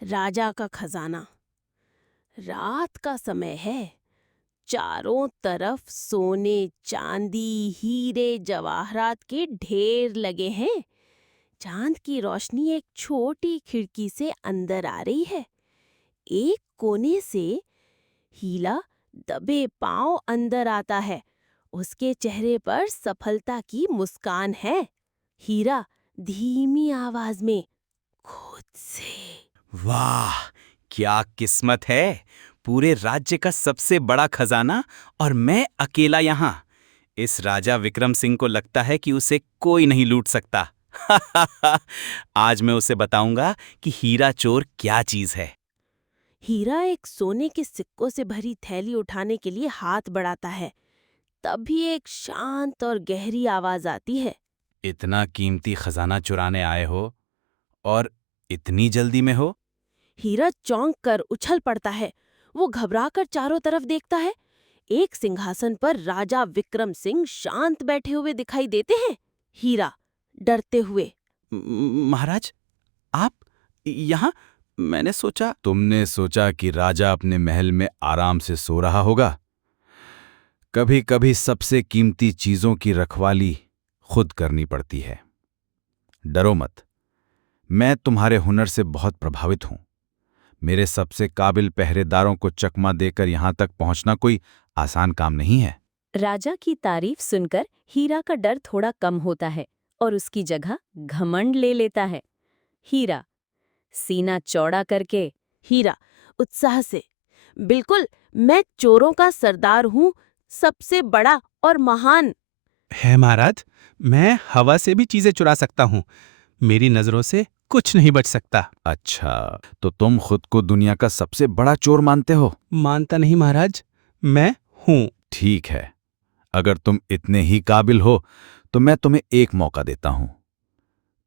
राजा का खजाना। रात का समय है। चारों तरफ सोने, चांदी, हीरे, जवाहरात के ढेर लगे हैं। चांद की रोशनी एक छोटी खिड़की से अंदर आ रही है। एक कोने से हीरा दबे पांव अंदर आता है। उसके चेहरे पर सफलता की मुस्कान है। हीरा धीमी आवाज में, खुद से। वाह, क्या किस्मत है। पूरे राज्य का सबसे बड़ा खजाना और मैं अकेला यहाँ। इस राजा विक्रम सिंह को लगता है कि उसे कोई नहीं लूट सकता। आज मैं उसे बताऊंगा कि हीरा चोर क्या चीज है। हीरा एक सोने के सिक्कों से भरी थैली उठाने के लिए हाथ बढ़ाता है। तभी एक शांत और गहरी आवाज आती है। इतना कीमती खजाना चुराने आए हो और इतनी जल्दी में हो? हीरा चौंक कर उछल पड़ता है। वो घबराकर चारों तरफ देखता है। एक सिंहासन पर राजा विक्रम सिंह शांत बैठे हुए दिखाई देते हैं। हीरा डरते हुए, महाराज, आप यहाँ? तुमने सोचा कि राजा अपने महल में आराम से सो रहा होगा। कभी कभी सबसे कीमती चीजों की रखवाली खुद करनी पड़ती है। डरो मत, मैं तुम्हारे हुनर से बहुत प्रभावित हूं। मेरे सबसे काबिल पहरेदारों को चकमा देकर यहां तक पहुंचना कोई आसान काम नहीं है। राजा की तारीफ सुनकर हीरा का डर थोड़ा कम होता है और उसकी जगह घमंड ले लेता है। हीरा सीना चौड़ा करके, हीरा उत्साह से, बिल्कुल, मैं चोरों का सरदार हूँ, सबसे बड़ा और महान। है महाराज, मैं हवा से भी चीजें चुरा सकता हूँ। मेरी नजरों से कुछ नहीं बच सकता। अच्छा, तो तुम खुद को दुनिया का सबसे बड़ा चोर मानते हो? मानता नहीं महाराज, मैं हूँ। ठीक है, अगर तुम इतने ही काबिल हो तो मैं तुम्हें एक मौका देता हूं।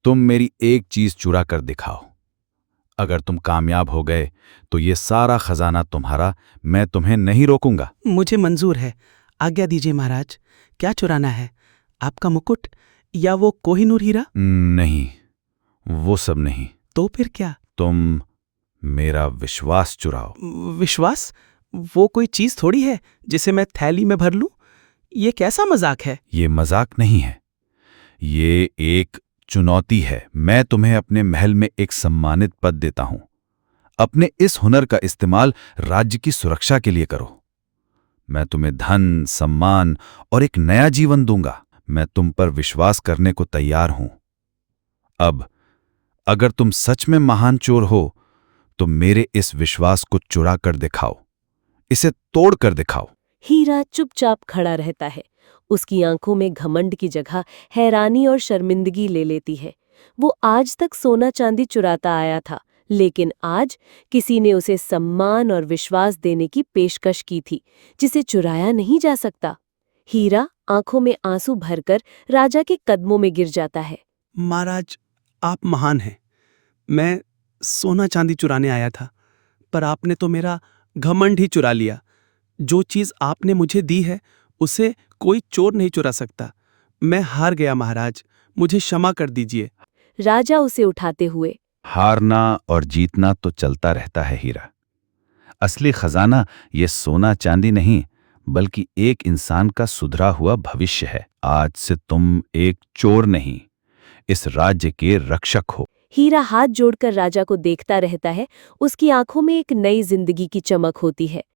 तुम मेरी एक चीज चुरा कर दिखाओ। अगर तुम कामयाब हो गए तो ये सारा खजाना तुम्हारा, मैं तुम्हें नहीं रोकूंगा। मुझे मंजूर है, आज्ञा दीजिए महाराज। क्या चुराना है, आपका मुकुट या वो कोहिनूर हीरा? नहीं, वो सब नहीं। तो फिर क्या? तुम मेरा विश्वास चुराओ। विश्वास? वो कोई चीज थोड़ी है जिसे मैं थैली में भर लूं। ये कैसा मजाक है? ये मजाक नहीं है, ये एक चुनौती है। मैं तुम्हें अपने महल में एक सम्मानित पद देता हूं। अपने इस हुनर का इस्तेमाल राज्य की सुरक्षा के लिए करो। मैं तुम्हें धन, सम्मान और एक नया जीवन दूंगा। मैं तुम पर विश्वास करने को तैयार हूं। अब अगर तुम सच में महान चोर हो तो मेरे इस विश्वास को चुरा कर दिखाओ, इसे तोड़ कर दिखाओ। हीरा चुपचाप खड़ा रहता है। उसकी आंखों में घमंड की जगह हैरानी और शर्मिंदगी ले लेती है। वो आज तक सोना चांदी चुराता आया था, लेकिन आज किसी ने उसे सम्मान और विश्वास देने की पेशकश की थी, जिसे चुराया नहीं जा सकता। हीरा आंखों में आंसू भरकर राजा के कदमों में गिर जाता है। महाराज, आप महान हैं। मैं सोना चांदी चुराने आया था, पर आपने तो मेरा घमंड ही चुरा लिया। जो चीज आपने मुझे दी है उसे कोई चोर नहीं चुरा सकता। मैं हार गया महाराज, मुझे क्षमा कर दीजिए। राजा उसे उठाते हुए, हारना और जीतना तो चलता रहता है हीरा। असली खजाना ये सोना चांदी नहीं, बल्कि एक इंसान का सुधरा हुआ भविष्य है। आज से तुम एक चोर नहीं, इस राज्य के रक्षक हो। हीरा हाथ जोड़कर राजा को देखता रहता है। उसकी आंखों में एक नई जिंदगी की चमक होती है।